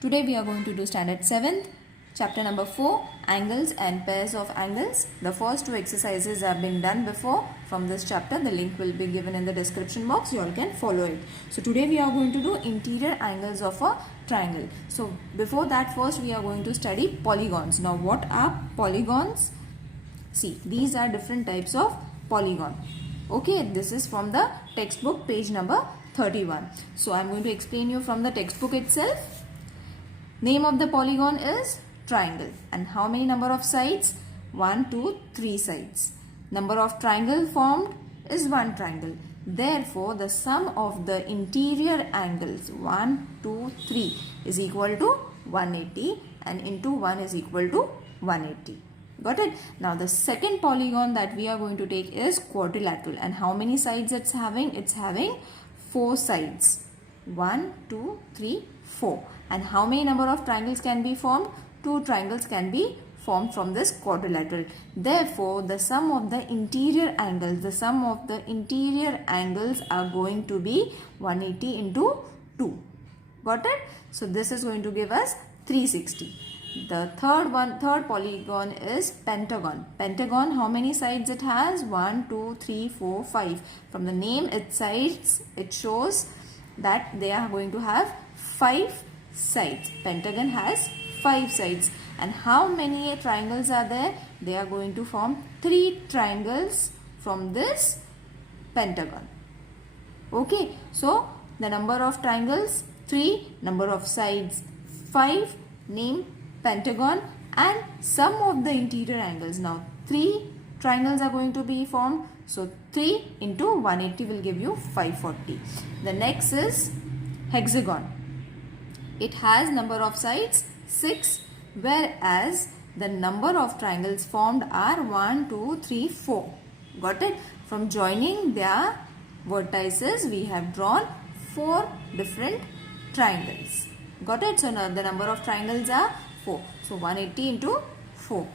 Today we are going to do standard 7th, chapter number 4, angles and pairs of angles. The first two exercises have been done before from this chapter. The link will be given in the description box. You all can follow it. So today we are going to do interior angles of a triangle. So before that, first we are going to study polygons. Now what are polygons? See, these are different types of polygon. Okay, this is from the textbook, page number 31. So I am going to explain you from the textbook itself. Name of the polygon is triangle. And how many number of sides? 1, 2, 3 sides. Number of triangle formed is 1 triangle. Therefore, the sum of the interior angles 1, 2, 3 is equal to 180 and into 1 is equal to 180. Got it? Now the second polygon that we are going to take is quadrilateral. And how many sides it's having? It's having 4 sides. 1, 2, 3, 4. And how many number of triangles can be formed? 2 triangles can be formed from this quadrilateral. Therefore, the sum of the interior angles, are going to be 180 into 2. Got it? So this is going to give us 360. The third polygon is pentagon. Pentagon, how many sides it has? 1, 2, 3, 4, 5. From the name itself, it shows that they are going to have 5 sides. Pentagon has 5 sides. And how many triangles are there? They are going to form 3 triangles from this pentagon. Okay, so the number of triangles 3, number of sides 5, name pentagon, and sum of the interior angles. Now 3 triangles are going to be formed. So 3 into 180 will give you 540. The next is hexagon. It has number of sides 6, whereas the number of triangles formed are 1, 2, 3, 4. Got it? From joining their vertices, we have drawn 4 different triangles. Got it? So now the number of triangles are 4. So 180 into 4.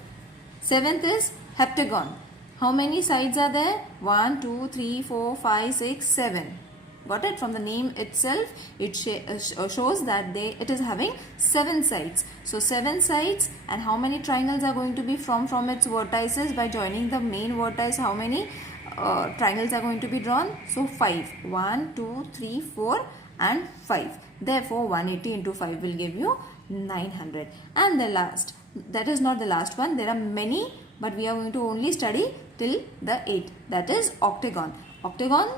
Seventh is heptagon. How many sides are there? 1, 2, 3, 4, 5, 6, 7. Got it? From the name itself, it shows that it is having 7 sides. So 7 sides, and how many triangles are going to be formed from its vertices? By joining the main vertex, how many triangles are going to be drawn? So 5. 1, 2, 3, 4 and 5. Therefore 180 into 5 will give you 900. And the last, that is not the last one, there are many, but we are going to only study till the 8th, that is octagon. Octagon,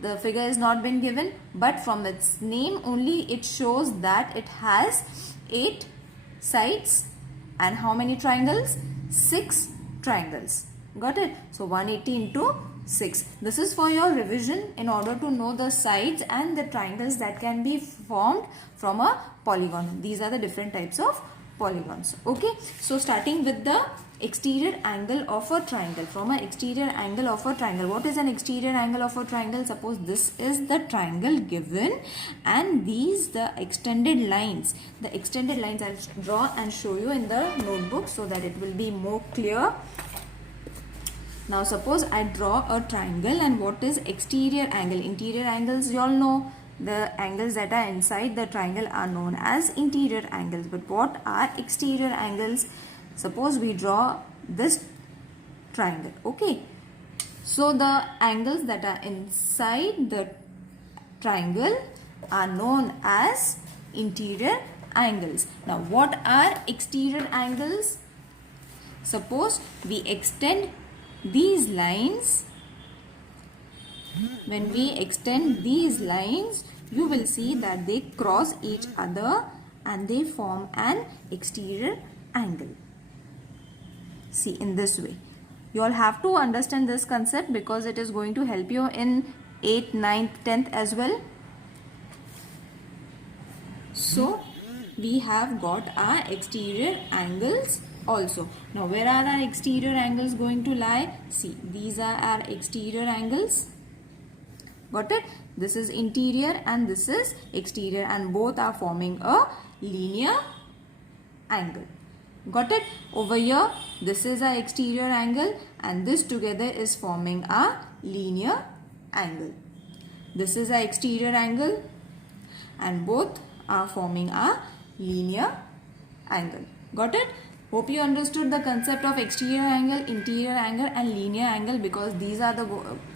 the figure has not been given, but from its name only it shows that it has 8 sides and how many triangles? 6 triangles. Got it? So 180 into 6. This is for your revision in order to know the sides and the triangles that can be formed from a polygon. These are the different types of polygons. Okay. So starting with the exterior angle of a triangle. From an exterior angle of a triangle. What is an exterior angle of a triangle? Suppose this is the triangle given and these the extended lines. The extended lines I'll draw and show you in the notebook so that it will be more clear. Now suppose I draw a triangle, and what is exterior angle? Interior angles you all know. The angles that are inside the triangle are known as interior angles. But what are exterior angles? Suppose we draw this triangle. Okay. So the angles that are inside the triangle are known as interior angles. Now what are exterior angles? Suppose we extend these lines. When we extend these lines, you will see that they cross each other and they form an exterior angle. See, in this way. You all have to understand this concept because it is going to help you in 8th, 9th, 10th as well. So, we have got our exterior angles also. Now where are our exterior angles going to lie? See, these are our exterior angles. Got it? This is interior and this is exterior, and both are forming a linear angle. Got it? Over here, this is our exterior angle and this together is forming a linear angle. This is our exterior angle and both are forming a linear angle. Got it? Hope you understood the concept of exterior angle, interior angle and linear angle, because these are the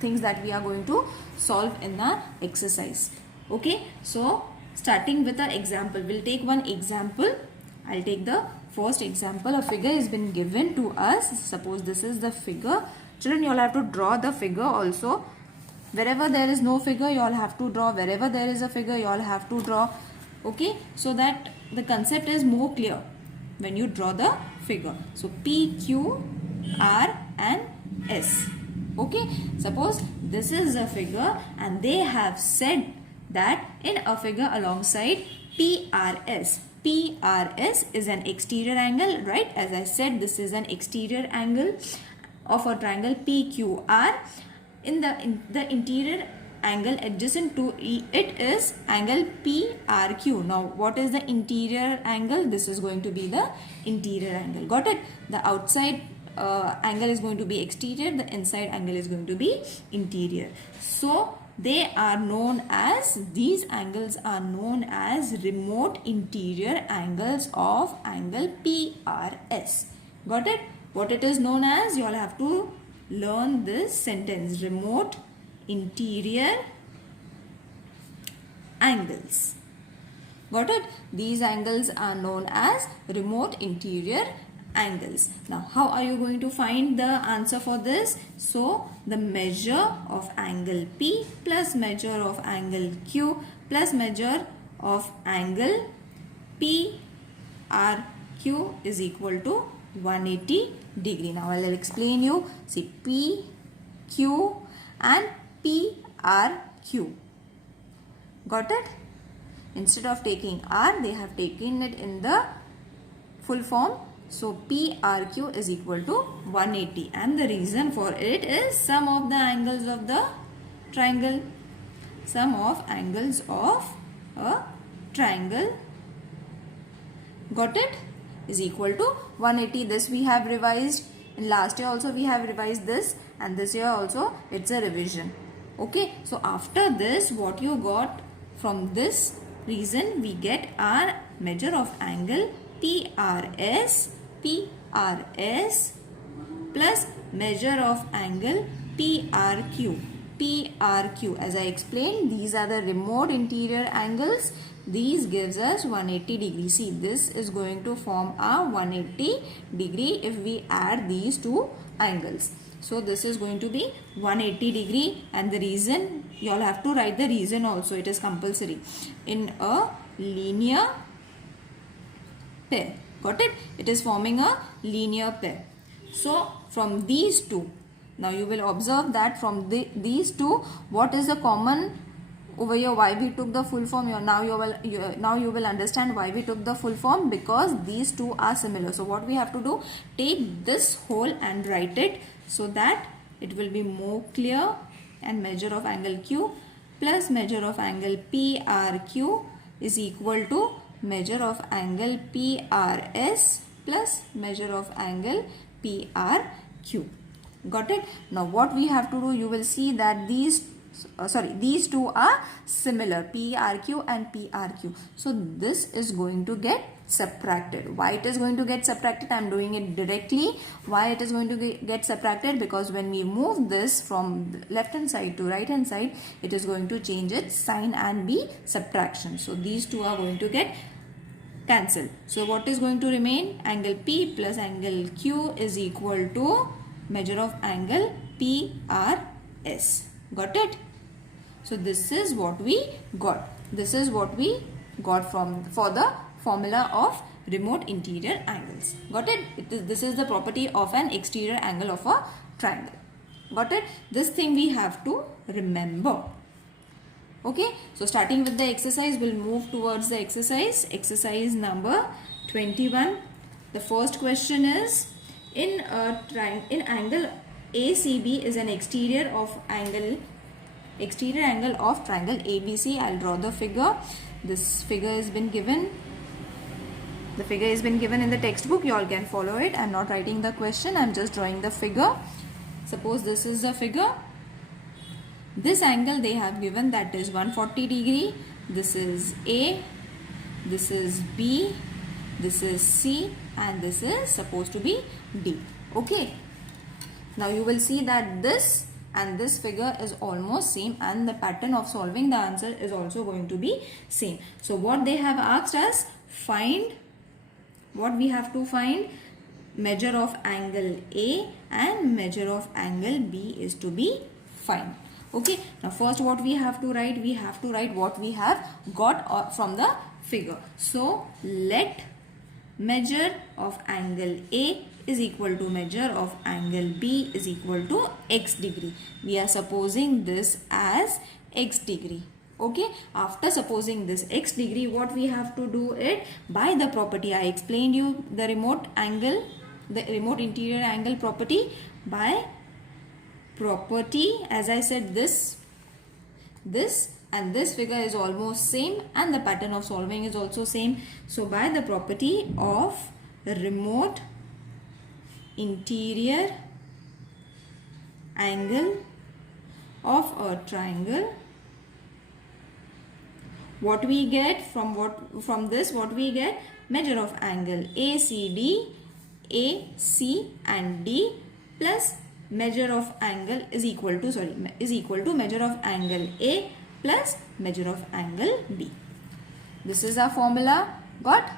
things that we are going to solve in the exercise. Okay, so starting with an example, we'll take one example. I'll take the first example. A figure has been given to us. Suppose this is the figure. Children, you all have to draw the figure also. Wherever there is no figure, you all have to draw. Wherever there is a figure, you all have to draw. Okay, so that the concept is more clear when you draw the figure. So P, Q, R and S. Okay, suppose this is a figure and they have said that in a figure alongside PRS. PRS is an exterior angle, right? As I said, this is an exterior angle of a triangle PQR. In the interior angle adjacent to it is angle PRQ. Now, what is the interior angle? This is going to be the interior angle. Got it? The outside angle is going to be exterior. The inside angle is going to be interior. So, they are known as, these angles are known as remote interior angles of angle PRS. Got it? What it is known as? You all have to learn this sentence. Remote interior angles. Got it? These angles are known as remote interior angles. Now, how are you going to find the answer for this? So, the measure of angle P plus measure of angle Q plus measure of angle PRQ is equal to 180 degree. Now, I will explain you. See, P, Q and PRQ. Got it? Instead of taking R, they have taken it in the full form. So, PRQ is equal to 180, and the reason for it is sum of the angles of the triangle. Sum of angles of a triangle. Got it? Is equal to 180. This we have revised. In last year also we have revised this, and this year also it's a revision. Okay. So, after this, what you got from this reason, we get our measure of angle PRS plus measure of angle PRQ. As I explained, these are the remote interior angles. These gives us 180 degree. See, this is going to form a 180 degree if we add these two angles. So, this is going to be 180 degree, and the reason, you all have to write the reason also. It is compulsory. In a linear pair. Got it? It is forming a linear pair. So, from these two, now you will observe that from these two, what is the common over here? Why we took the full form? Now you will understand why we took the full form, because these two are similar. So, what we have to do? Take this whole and write it so that it will be more clear. And measure of angle Q plus measure of angle PRQ is equal to measure of angle PRS plus measure of angle PRQ. Got it? Now, what we have to do? You will see that these two are similar, PRQ and PRQ. So, this is going to get subtracted. Why it is going to get subtracted? I am doing it directly. Why it is going to get subtracted? Because when we move this from left hand side to right hand side, it is going to change its sign and be subtraction. So, these two are going to get cancelled. So, what is going to remain? Angle P plus angle Q is equal to measure of angle PRS. Got it? So, this is what we got. This is what we got for the formula of remote interior angles. Got it? This is the property of an exterior angle of a triangle. Got it? This thing we have to remember. Okay. So, starting with the exercise, we'll move towards the exercise. Exercise number 21. The first question is, in angle ACB is an exterior angle of triangle ABC. I'll draw the figure. This figure has been given. The figure has been given in the textbook. You all can follow it. I'm not writing the question. I'm just drawing the figure. Suppose this is the figure. This angle they have given, that is 140 degree. This is A. this is B, this is C, and this is supposed to be D. Okay. Now you will see that this and this figure is almost same, and the pattern of solving the answer is also going to be same. So what they have asked us, find, what we have to find, measure of angle A and measure of angle B is to be find. Okay, now first what we have to write, we have to write what we have got from the figure. So let measure of angle A is equal to measure of angle B is equal to x degree. We are supposing this as x degree. Okay, after supposing this x degree, what we have to do it by the property. I explained you the remote angle, the remote interior angle property. By property, as I said, this and this figure is almost same, and the pattern of solving is also same. So by the property of remote interior angle of a triangle, what we get from this, what we get, measure of angle ACD, AC and D plus measure of angle is equal to measure of angle A plus measure of angle B. This is our formula. Got?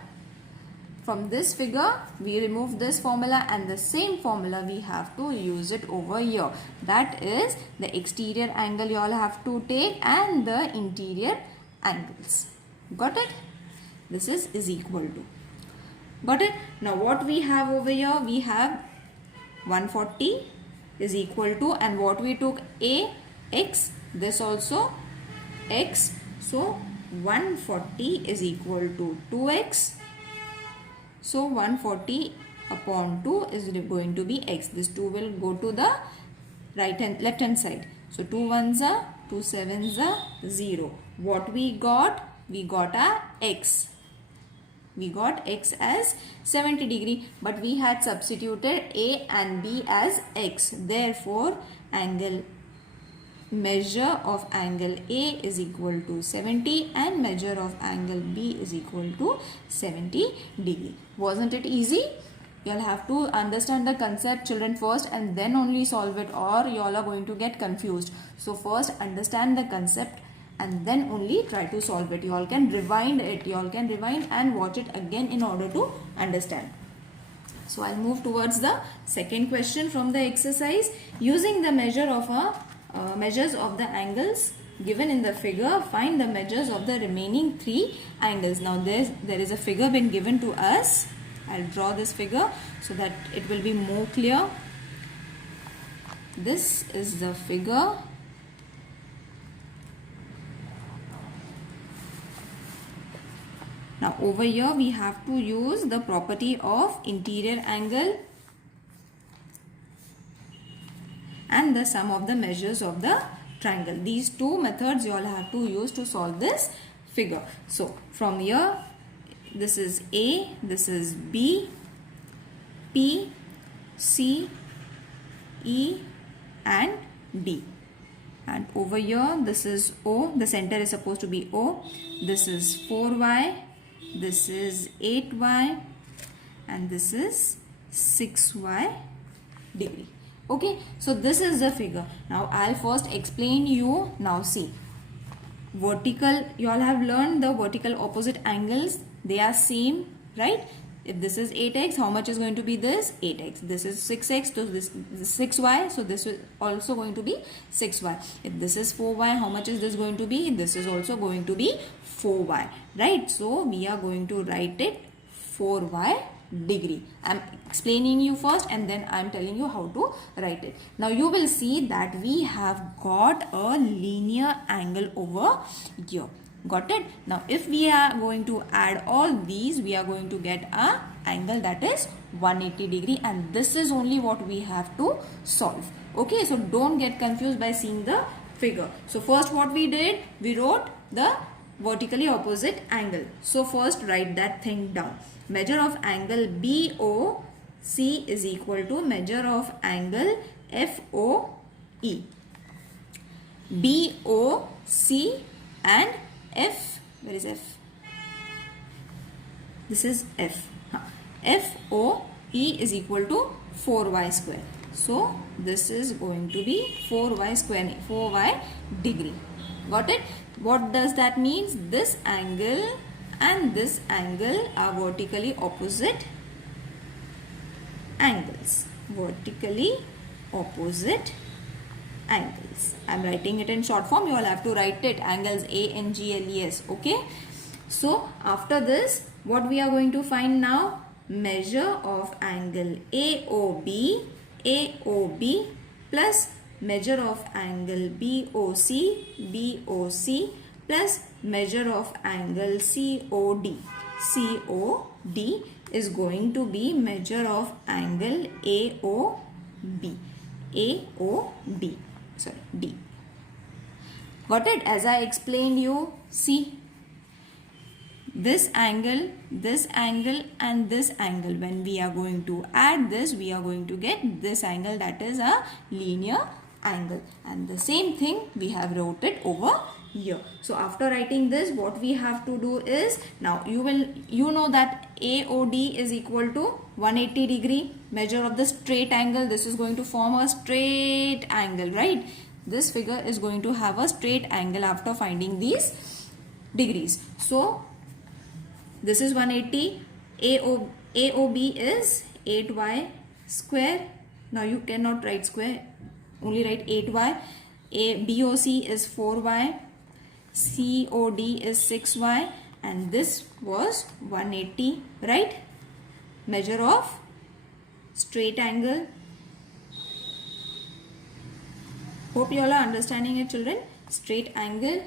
From this figure we remove this formula, and the same formula we have to use it over here. That is the exterior angle you all have to take and the interior angles. Got it? This is equal to. Got it? Now what we have over here, we have 140 is equal to, and what we took, A, x, this also x. So 140 is equal to 2x. So 140 upon 2 is going to be x. This 2 will go to the left hand side. So 2 1s are 2 7s are 0. What we got? We got a x. We got x as 70 degree, but we had substituted A and B as x. Therefore, measure of angle A is equal to 70 and measure of angle B is equal to 70 degree. Wasn't it easy? You all have to understand the concept, children, first, and then only solve it, or you all are going to get confused. So first understand the concept and then only try to solve it. You all can rewind it. You all can rewind and watch it again in order to understand. So I'll move towards the second question from the exercise. Using the measure of measures of the angles given in the figure, find the measures of the remaining 3 angles. Now there is a figure been given to us. I'll draw this figure so that it will be more clear. This is the figure. Now over here we have to use the property of interior angle and the sum of the measures of the triangle. These two methods you all have to use to solve this figure. So from here, this is A, this is B, P, C, E and D. And over here this is O, the center is supposed to be O. This is 4y, this is 8y and this is 6y degree. Okay, so this is the figure. Now I'll first explain you. Now see, vertical, you all have learned the vertical opposite angles. They are same, right? If this is 8x, how much is going to be this? 8x. This is 6x, so this is 6y. So this is also going to be 6y. If this is 4y, how much is this going to be? This is also going to be 4y, right? So we are going to write it 4y degree. I'm explaining you first and then I'm telling you how to write it. Now you will see that we have got a linear angle over here. Got it? Now if we are going to add all these, we are going to get a angle that is 180 degree, and this is only what we have to solve. Okay, so don't get confused by seeing the figure. So first what we did, we wrote the vertically opposite angle. So first write that thing down. Measure of angle BOC is equal to measure of angle FOE. BOC and F, where is F? This is F. FOE is equal to 4y square. So this is going to be 4y square, 4y degree. Got it? What does that mean? This angle and this angle are vertically opposite angles. Vertically opposite angles. I am writing it in short form. You all have to write it. Angles ANGLES. Okay. So after this, what we are going to find now? Measure of angle AOB plus measure of angle BOC plus measure of angle COD. COD is going to be measure of angle AOD. D. Got it? As I explained you, see. This angle and this angle, when we are going to add this, we are going to get this angle, that is a linear angle. And the same thing we have wrote it over here. So after writing this, what we have to do is, now you know that AOD is equal to 180 degree, measure of the straight angle. This is going to form a straight angle, right? This figure is going to have a straight angle after finding these degrees. So this is 180, AOB is 8y square. Now you cannot write square, only write 8y. BOC is 4y, COD is 6y, and this was 180, right? Measure of straight angle. Hope you all are understanding it, children. Straight angle.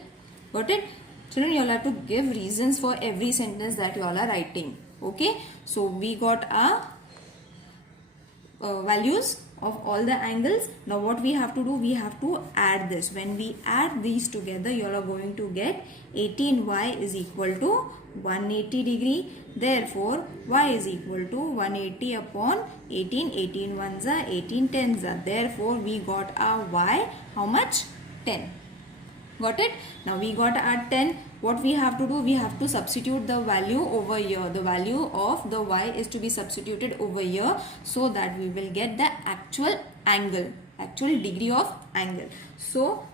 Got it? Children, you all have to give reasons for every sentence that you all are writing. Okay. So we got our values of all the angles. Now what we have to do? We have to add this. When we add these together, you all are going to get 18y is equal to 180 degree. Therefore, y is equal to 180 upon 18. 18 ones are 18 tens are. Therefore, we got our y. How much? 10. Got it? Now we got our 10. What we have to do? We have to substitute the value over here. The value of the y is to be substituted over here, so that we will get the actual angle, actual degree of angle. So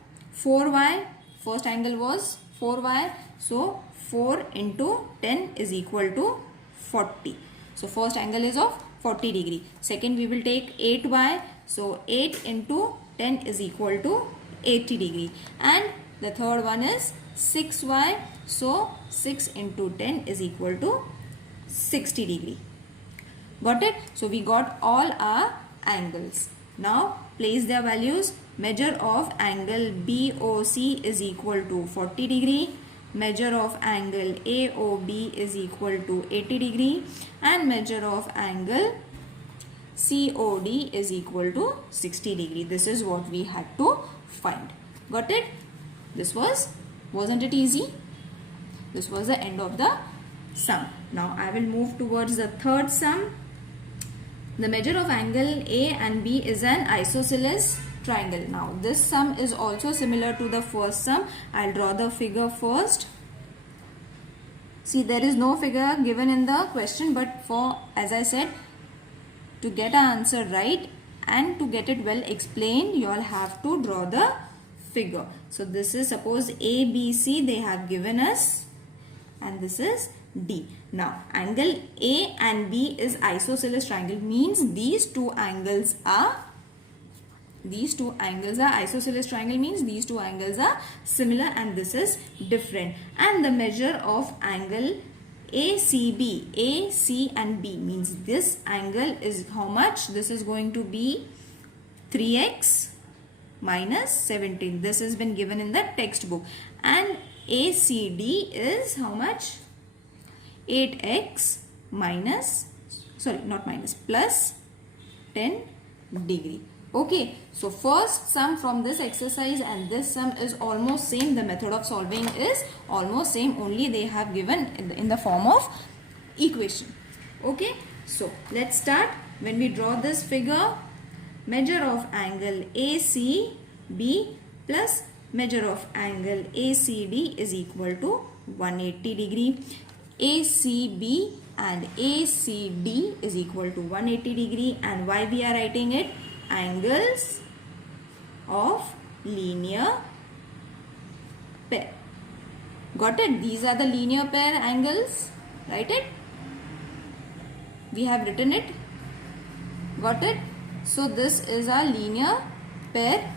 4y, first angle was 4y. So 4 into 10 is equal to 40. So first angle is of 40 degree. Second, we will take 8y. So 8 into 10 is equal to 80 degree. And the third one is 6y. So 6 into 10 is equal to 60 degree. Got it? So we got all our angles. Now place their values. Measure of angle BOC is equal to 40 degree. Measure of angle AOB is equal to 80 degree. And measure of angle COD is equal to 60 degree. This is what we had to find. Got it? This wasn't it easy? This was the end of the sum. Now I will move towards the third sum. The measure of angle A and B is an isosceles triangle. Now this sum is also similar to the first sum. I'll draw the figure first. See, there is no figure given in the question, but as I said, to get an answer right and to get it well explained, you all have to draw the figure. So this is, suppose ABC they have given us, and this is D. Now angle A and B is isosceles triangle, means these two angles are isosceles triangle, means these two angles are similar and this is different. And the measure of angle ACB, A, C and B, means this angle is how much? This is going to be 3x minus 17. This has been given in the textbook. And ACD is how much? 8x plus 10 degree. Okay, so first sum from this exercise and this sum is almost same. The method of solving is almost same, only they have given in the form of equation. Okay, so let's start. When we draw this figure, measure of angle ACB plus measure of angle ACD is equal to 180 degree. ACB and ACD is equal to 180 degree. And why we are writing it? Angles of linear pair. Got it? These are the linear pair angles. Write it. We have written it. Got it? So this is a linear pair.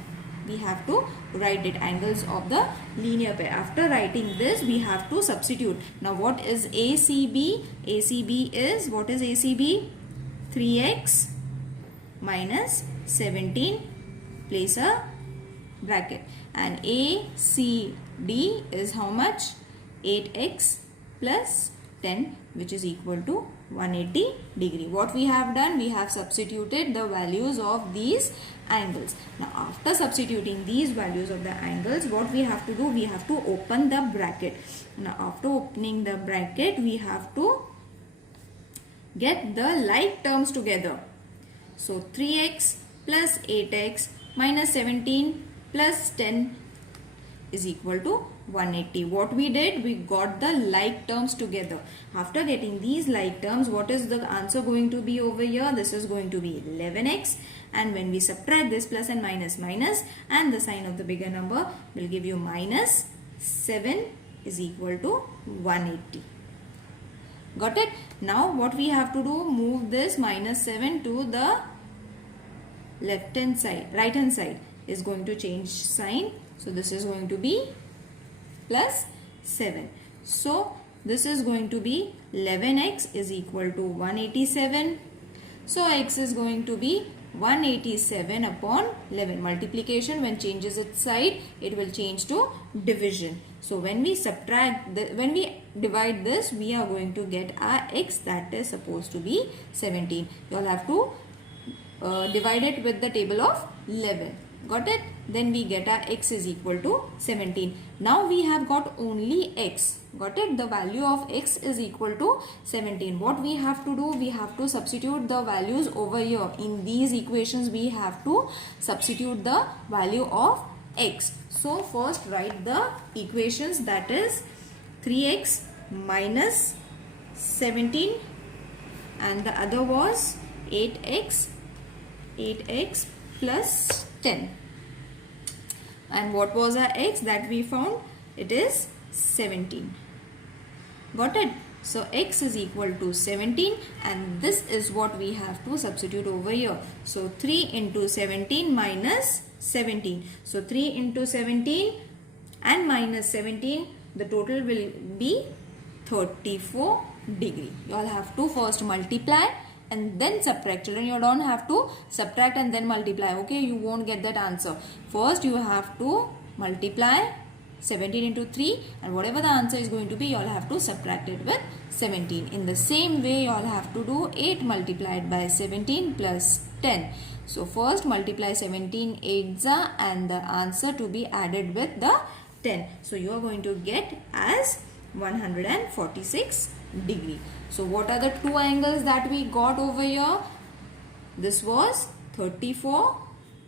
We have to write it, angles of the linear pair. After writing this, we have to substitute. Now what is ACB? ACB is, what is ACB? 3x minus 17. Place a bracket. And ACD is how much? 8x plus 10, which is equal to 180 degree. What we have done? We have substituted the values of these angles. Now after substituting these values of the angles, what we have to do? We have to open the bracket. Now after opening the bracket, we have to get the like terms together. So 3x plus 8x minus 17 plus 10 is equal to 180. What we did? We got the like terms together. After getting these like terms, what is the answer going to be over here? This is going to be 11x. And when we subtract this, plus and minus, and the sign of the bigger number will give you minus 7 is equal to 180. Got it? Now what we have to do? Move this minus 7 to the left hand side. Right hand side is going to change sign. So this is going to be plus 7. So this is going to be 11x is equal to 187. So x is going to be 187 upon 11. Multiplication, when changes its side, it will change to division. So when we when we divide this, we are going to get our x, that is supposed to be 17. You all have to divide it with the table of 11. Got it? Then we get our x is equal to 17. Now we have got only x. Got it? The value of x is equal to 17. What we have to do? We have to substitute the values over here. In these equations, we have to substitute the value of x. So first write the equations, that is 3x minus 17 and the other was 8x plus 10. And what was our x that we found? It is 17. Got it? So x is equal to 17 and this is what we have to substitute over here. So 3 into 17 minus 17. So 3 into 17 and minus 17, the total will be 34 degree. You all have to first multiply and then subtract. Children, you don't have to subtract and then multiply. Okay, you won't get that answer. First you have to multiply 17 into 3 and whatever the answer is going to be, you all have to subtract it with 17. In the same way, you all have to do 8 multiplied by 17 plus 10. So first multiply 17 8s and the answer to be added with the 10. So you are going to get as 146 degree. So what are the two angles that we got over here? This was 34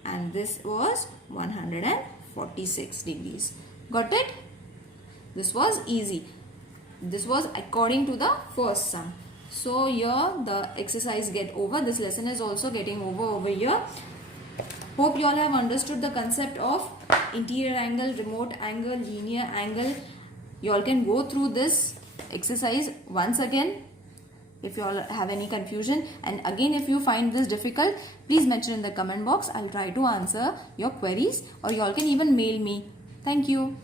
and this was 146 degrees. Got it? This was easy. This was according to the first sum. So here the exercise get over. This lesson is also getting over here. Hope you all have understood the concept of interior angle, remote angle, linear angle. You all can go through this exercise once again if you all have any confusion, and again if you find this difficult, please mention in the comment box. I'll try to answer your queries, or you all can even mail me. Thank you.